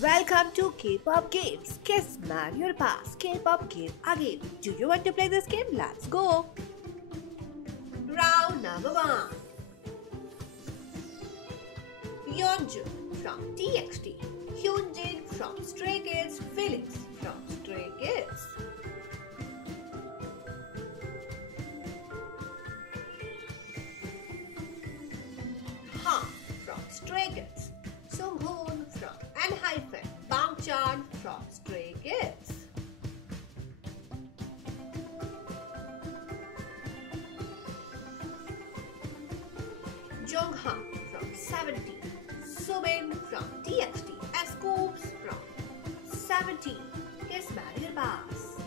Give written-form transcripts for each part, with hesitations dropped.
Welcome to K-pop Games. Kiss Man your pass. K-pop game again. Do you want to play this game? Let's go. Round number 1. Yeonju from TXT. Hyunjin from Stray Kids. Felix from Stray Kids. Han from Stray Kids. Sunghoon from ENHYPEN. Bangchan from Stray Kids. Jonghan from 17. Subin from TXT. Scoops from 17. Kiss Man your pass.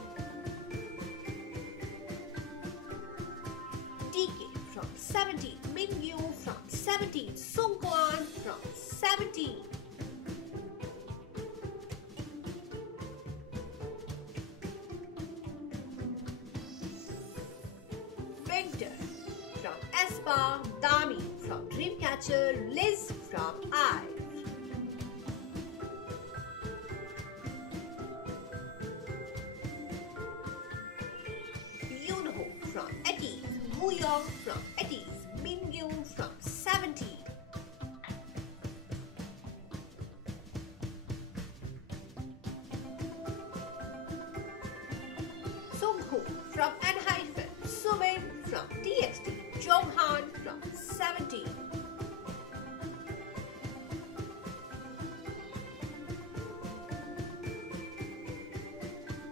DK from 17. Mingyu from 17. Sungkwan from 17. Winter from aespa. Dami from Dreamcatcher. Liz from IVE. Yoonho from ATEEZ. Wooyoung from ATEEZ. Mingyu from 17. Sunghoon from ENHYPEN. Subin from TXT. Jonghan from 17.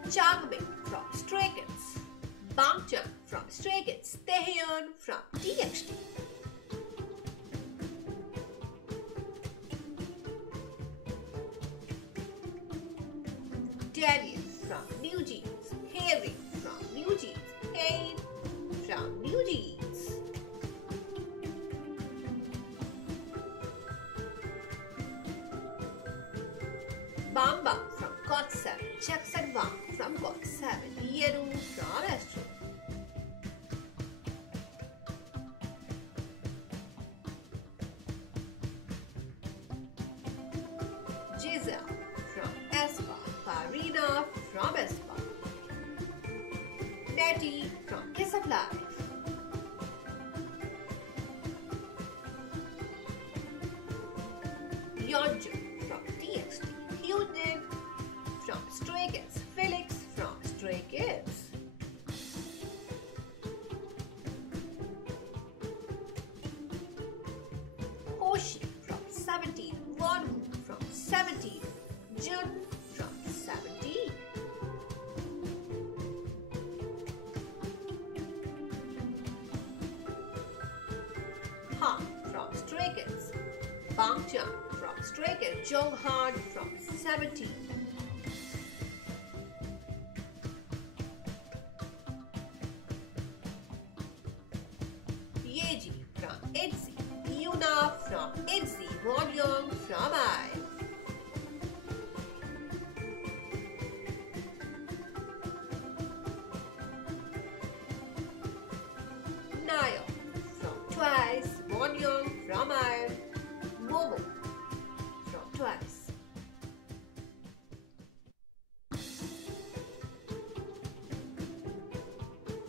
Changbin from Stray Kids. Bangchan from Stray Kids. Taehyun from TXT. Daniel from NewJeans. Harry from NewJeans. Kane from NewJeans. Bamba from GOT7. Jackson Wang from GOT7. Yeru from Astro. Giselle from aespa. Farina from aespa. Nettie from Kiss of Life. Yeonju from TXT. Hyunjin from Stray Kids. Felix from Stray Kids. Hoshi from 17. Wonwoo from 17. Jun from 17. Han from Stray Kids. Bangchan from Stray Kids. Jonghan from 17. Yeji from ITZY. Yuna from ITZY. Wonyoung from IVE. Nayeon from TWICE. Wonyoung from IVE. Momo from TWICE.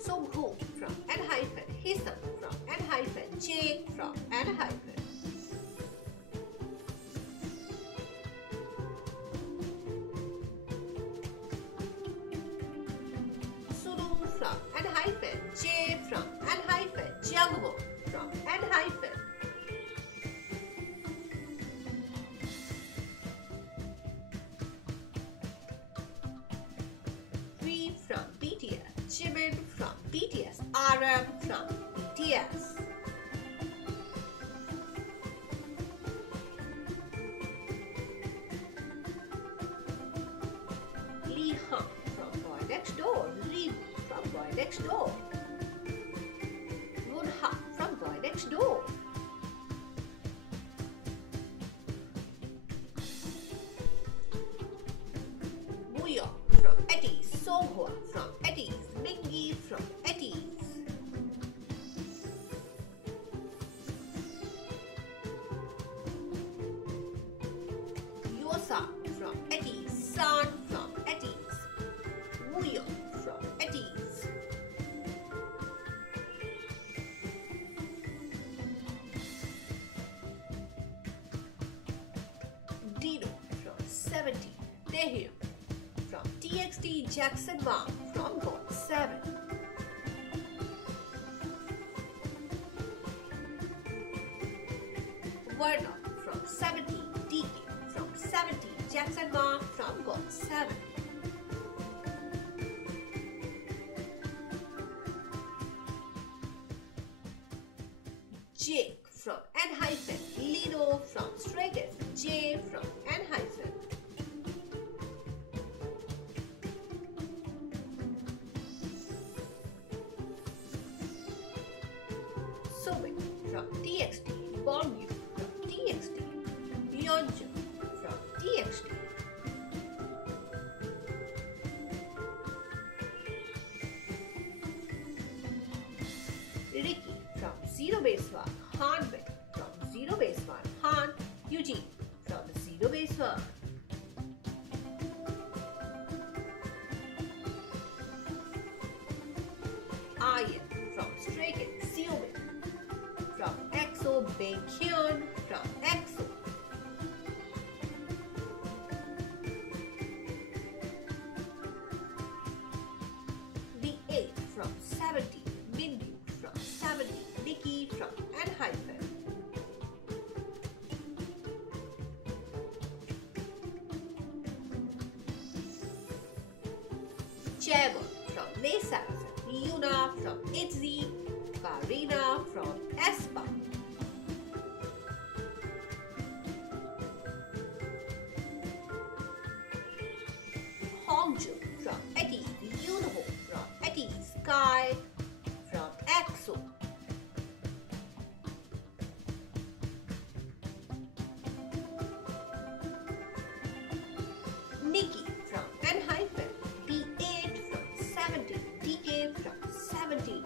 Sunghoon from ENHYPEN. Hisam from ENHYPEN. Jake from ENHYPEN. Sunu from ENHYPEN. Jae from ENHYPEN. Jungmo from ENHYPEN. V from BTS. Jimin from BTS. RM from BTS. Lee Hung from Boy Next Door. Lee from Boy Next Door. Moonha from Boy Next Door. Wooyoung from ATEEZ. Songhwa from ATEEZ. Mingi from ATEEZ. Yosa from Etis, San from Etis, Wuyo from Etis. Dino from 70, Tehir from TXT, Jackson Wang from God 7. Verna from 70, DK from 70, Jackson Wang from God 7. Jake from N-hyphen, Lido from Stray Kids, J from N-hyphen. Sumin from TXT, Bongyu from TXT, Yeonju from TXT. Ricky from Zero Base 1, Han Wei from Zero Base 1, Han, Eugene from Zero Base 1. Ian from Stray Kids, Xiaomin from EXO, Baekhyun from EXO. The 8 from 70, Mindu from 70, Nikki from N-hyphen. Chairman from Naysax, Yuna from ITZY, Karina from aespa. Hongju from Etis, Yunho from Etis, Sky from EXO. Nikki from N-hyphen, D8 from 70, DK from 70.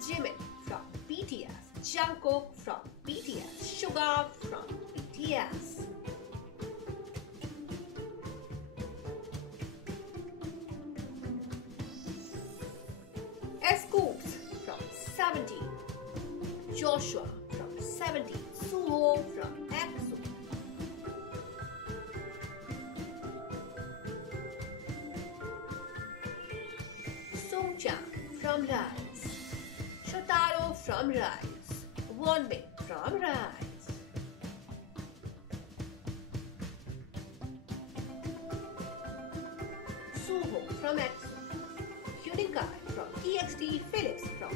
Jimin from BTS, Jungkook from BTS, Suga from BTS. Scoops from 70, Joshua from 70, Suho from EXO. Sungchan from Rise, Shotaro from Rise, Wonbin from Rise. Suho from EXO, Unikai from TXT, Felix from